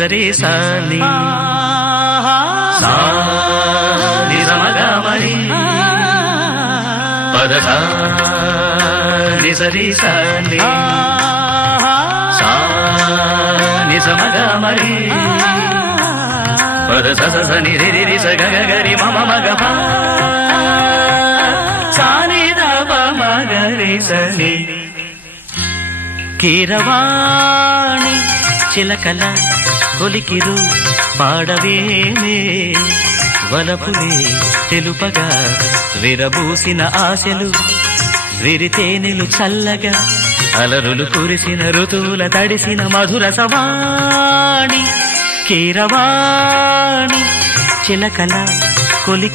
సరి సాని సా ని సమగా మరి పద సా ని సరి సాని సా ని సమగా మరి పద స స ని రి రి రి స గ గ రి మ మ మ గ ప సా ని ద ప మ గ రి స ని కీరవాణి చిలకల కొలికిరు పాడవేమే వలపులే తెలుపగా విరబూసిన ఆశలు విరితేనెలు చల్లగా అలరులు కురిసిన ఋతువుల తడిసిన మధుర సవాణి కీరవాణి చిలకల కొలికి